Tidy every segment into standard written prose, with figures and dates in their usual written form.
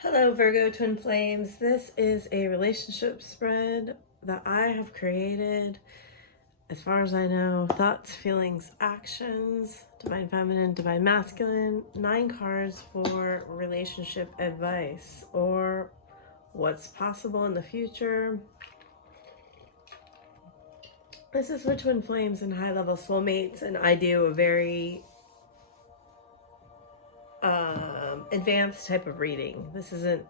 Hello, Virgo Twin Flames. This is a relationship spread that I have created. As far as I know, thoughts, feelings, actions, divine feminine, divine masculine, 9 cards for relationship advice or what's possible in the future. This is for Twin Flames and high level soulmates, and I do a very advanced type of reading. This isn't,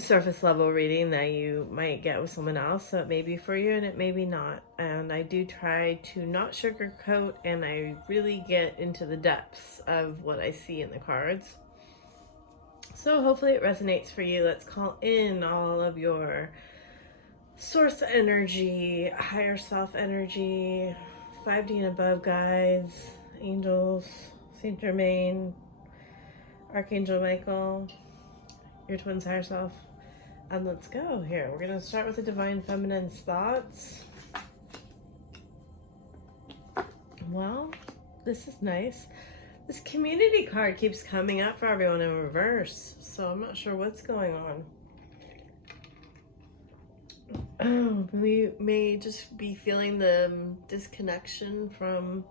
surface level reading that you might get with someone else. So it may be for you and it may be not. And I do try to not sugarcoat, and I really get into the depths of what I see in the cards. So hopefully it resonates for you. Let's call in all of your source energy, higher self energy, 5D and above guides, angels, Saint Germain, Archangel Michael, your twin's higher self. And let's go here. We're going to start with the divine feminine's thoughts. Well, this is nice. This community card keeps coming up for everyone in reverse, so I'm not sure what's going on. We may just be feeling the disconnection from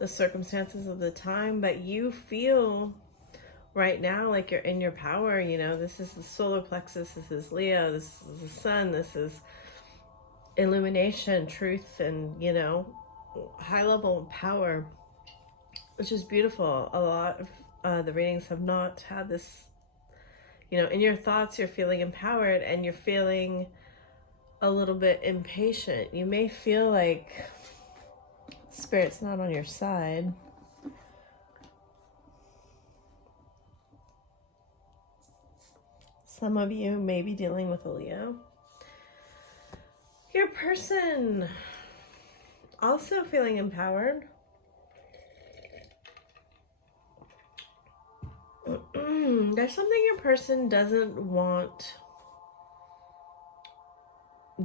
the circumstances of the time, but you feel right now like you're in your power. This is the solar plexus, this is Leo, this is the sun, this is illumination, truth, and high level power, which is beautiful. A lot of the readings have not had this. In your thoughts you're feeling empowered, and you're feeling a little bit impatient. You may feel like Spirit's not on your side. Some of you may be dealing with a Leo. Your person also feeling empowered. There's something your person doesn't want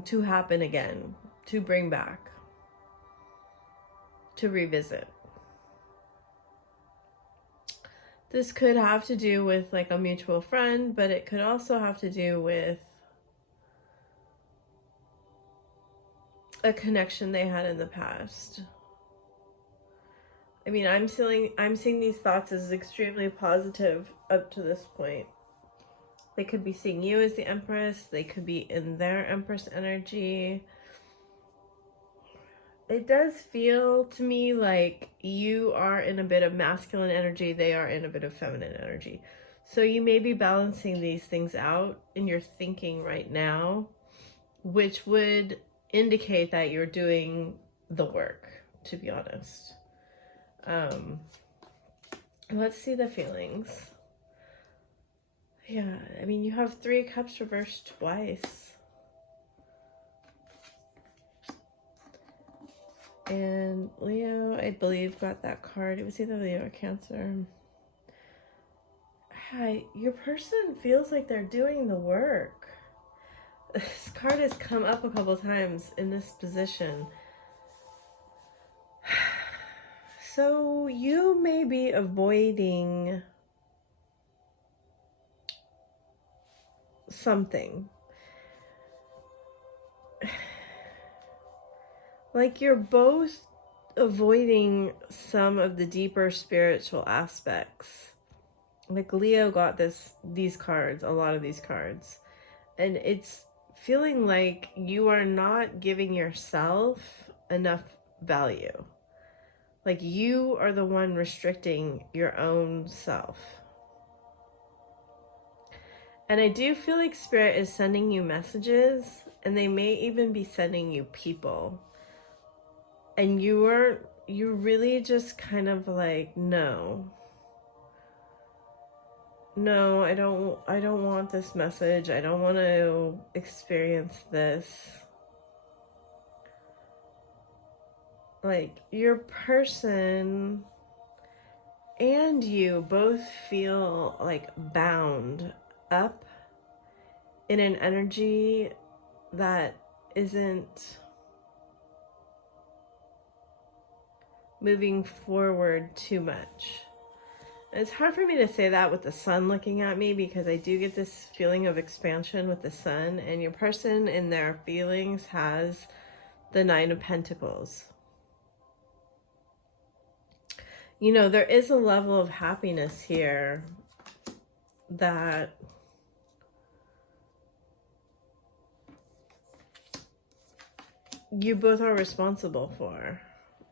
to happen again, to bring back, to revisit. This could have to do with like a mutual friend, but it could also have to do with a connection they had in the past. I mean, I'm seeing these thoughts as extremely positive up to this point. They could be seeing you as the Empress. They could be in their Empress energy. It does feel to me like you are in a bit of masculine energy. They are in a bit of feminine energy. So you may be balancing these things out in your thinking right now, which would indicate that you're doing the work, to be honest. Let's see the feelings. Yeah, I mean, you have 3 cups reversed twice. And Leo, I believe, got that card. It was either Leo or Cancer. Hi, your person feels like they're doing the work. This card has come up a couple times in this position. So you may be avoiding something. Like you're both avoiding some of the deeper spiritual aspects. Like Leo got these cards, a lot of these cards. And it's feeling like you are not giving yourself enough value. Like you are the one restricting your own self. And I do feel like Spirit is sending you messages, and they may even be sending you people. And you're really just kind of like, no, I don't want this message. I don't want to experience this. Like your person and you both feel like bound up in an energy that isn't moving forward too much. It's hard for me to say that with the sun looking at me, because I do get this feeling of expansion with the sun, and your person in their feelings has the Nine of Pentacles. You know, there is a level of happiness here that you both are responsible for.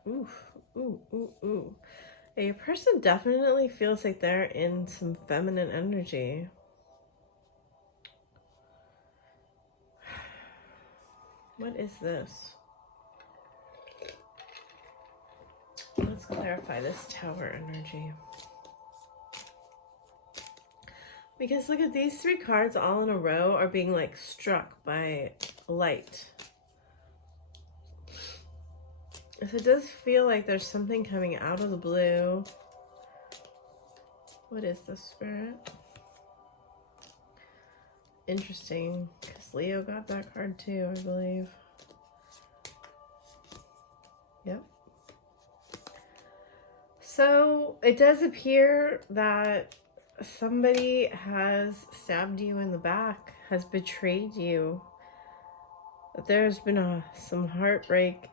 Ooh, ooh, ooh, ooh. Yeah, your person definitely feels like they're in some feminine energy. What is this? Let's clarify this Tower energy. Because look at these three cards all in a row are being like struck by light. So it does feel like there's something coming out of the blue. What is this, Spirit? Interesting, because Leo got that card too, I believe. Yep. So it does appear that somebody has stabbed you in the back, has betrayed you. There's been some heartbreak,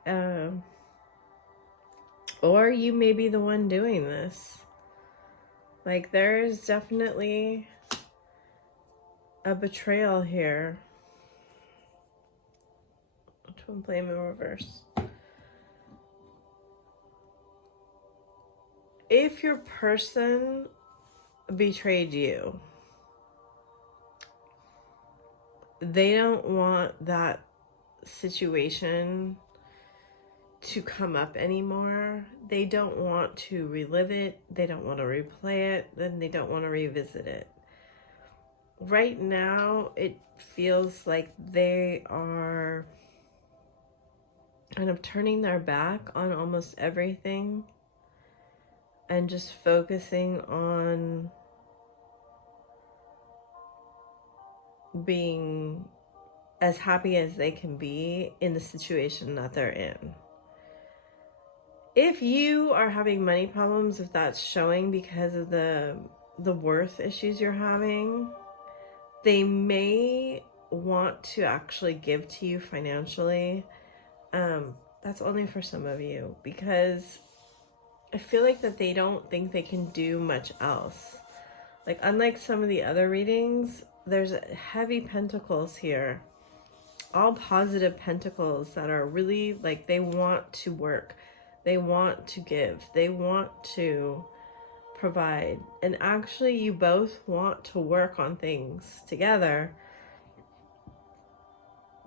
or you may be the one doing this. Like, there's definitely a betrayal here. Twin flame in reverse. If your person betrayed you, they don't want that situation to come up anymore. They don't want to relive it. They don't want to replay it. Then they don't want to revisit it. Right now, it feels like they are kind of turning their back on almost everything and just focusing on being as happy as they can be in the situation that they're in. If you are having money problems, if that's showing because of the worth issues you're having, they may want to actually give to you financially. That's only for some of you, because I feel like that they don't think they can do much else. Like, unlike some of the other readings, there's heavy pentacles here. All positive pentacles that are really like, they want to work. They want to give. They want to provide. And actually, you both want to work on things together.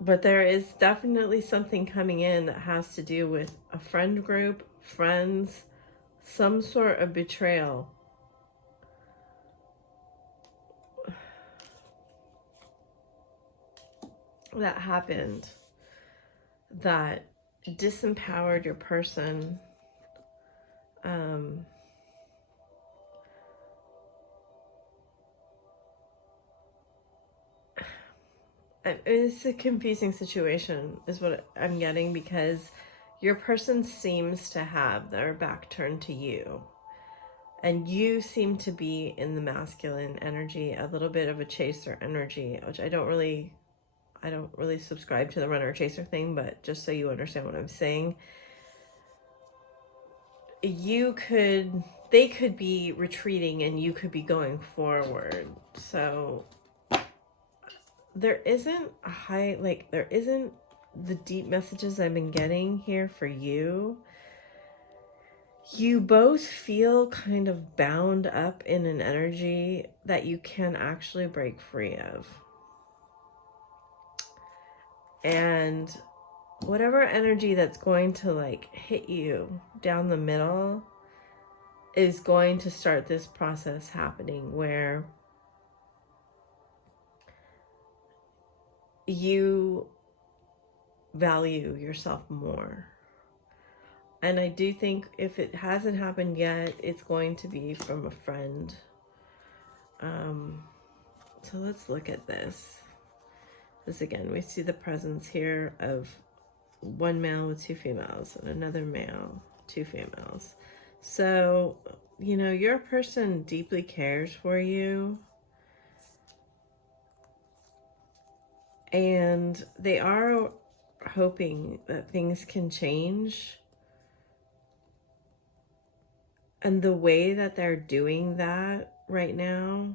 But there is definitely something coming in that has to do with a friend group, friends, some sort of betrayal. That happened, that disempowered your person. It's a confusing situation is what I'm getting, because your person seems to have their back turned to you, and you seem to be in the masculine energy, a little bit of a chaser energy, which I don't really subscribe to the runner chaser thing, but just so you understand what I'm saying, they could be retreating and you could be going forward. So there isn't the deep messages I've been getting here for you. You both feel kind of bound up in an energy that you can actually break free of. And whatever energy that's going to like hit you down the middle is going to start this process happening where you value yourself more. And I do think if it hasn't happened yet, it's going to be from a friend. So let's look at this. This again, we see the presence here of one male with two females and another male, two females. So you know, your person deeply cares for you, and they are hoping that things can change. And the way that they're doing that right now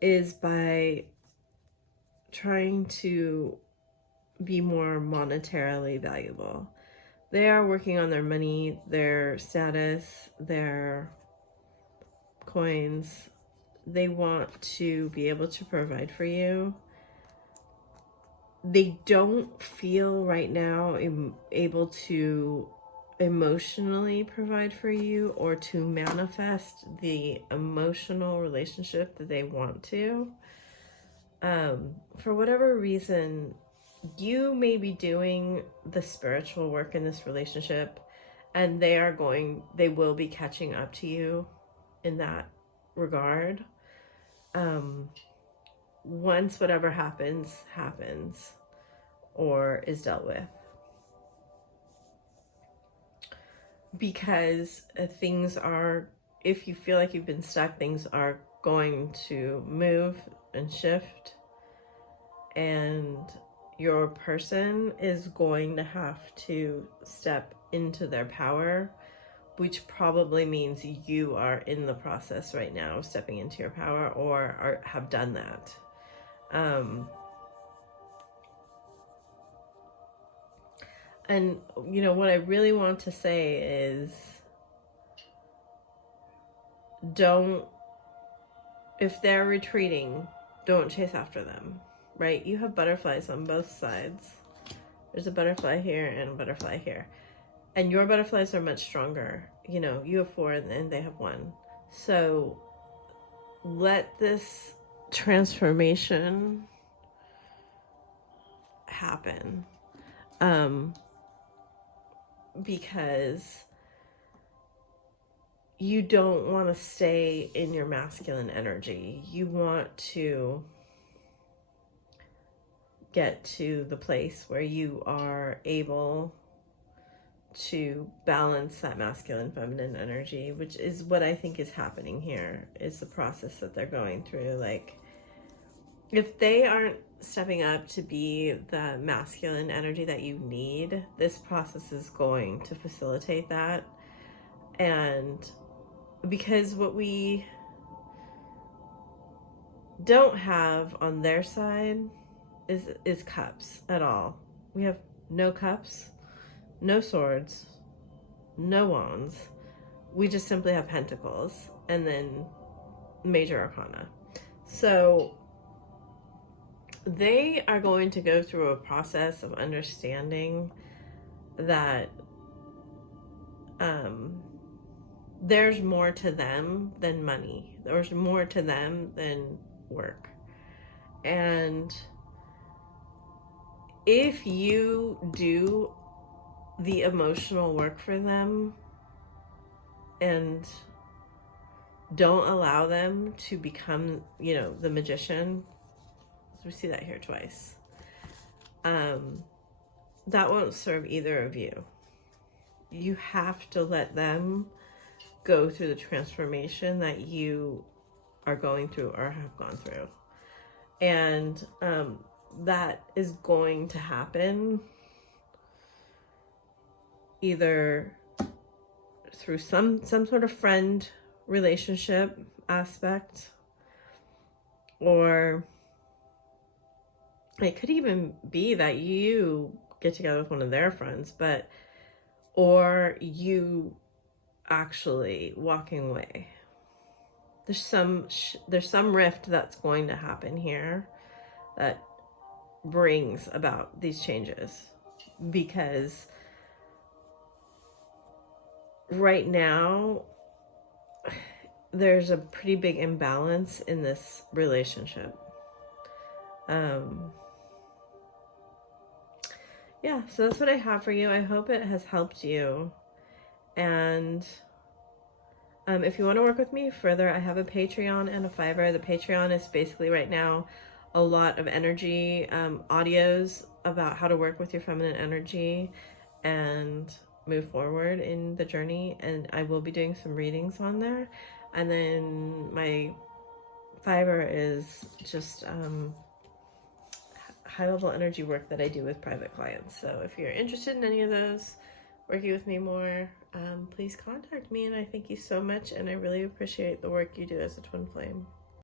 is by trying to be more monetarily valuable. They are working on their money, their status, their coins. They want to be able to provide for you. They don't feel right now able to emotionally provide for you or to manifest the emotional relationship that they want to. For whatever reason, you may be doing the spiritual work in this relationship, and they will be catching up to you in that regard. Once whatever happens or is dealt with. Because if you feel like you've been stuck, things are going to move and shift, and your person is going to have to step into their power, which probably means you are in the process right now of stepping into your power or have done that. And, you know, what I really want to say is if they're retreating, don't chase after them, right? You have butterflies on both sides. There's a butterfly here and a butterfly here. And your butterflies are much stronger. You know, you have 4 and they have 1. So let this transformation happen. Because you don't want to stay in your masculine energy. You want to get to the place where you are able to balance that masculine feminine energy, which is what I think is happening here, is the process that they're going through. Like, if they aren't stepping up to be the masculine energy that you need, this process is going to facilitate that. And because what we don't have on their side is cups at all. We have no cups, no swords, no wands. We just simply have pentacles and then major arcana. So they are going to go through a process of understanding that there's more to them than money. There's more to them than work. And if you do the emotional work for them and don't allow them to become, you know, the magician, we see that here twice, that won't serve either of you. You have to let them go through the transformation that you are going through or have gone through. And that is going to happen either through some sort of friend relationship aspect, or it could even be that you get together with one of their friends, or you actually walking away. There's some rift that's going to happen here that brings about these changes, because right now there's a pretty big imbalance in this relationship. Yeah, so that's what I have for you. I hope it has helped you. And if you want to work with me further, I have a Patreon and a Fiverr. The Patreon is basically right now a lot of energy audios about how to work with your feminine energy, and move forward in the journey, and I will be doing some readings on there. And then my fiber is just high level energy work that I do with private clients. So if you're interested in any of those, working with me more, please contact me. And I thank you so much, and I really appreciate the work you do as a twin flame.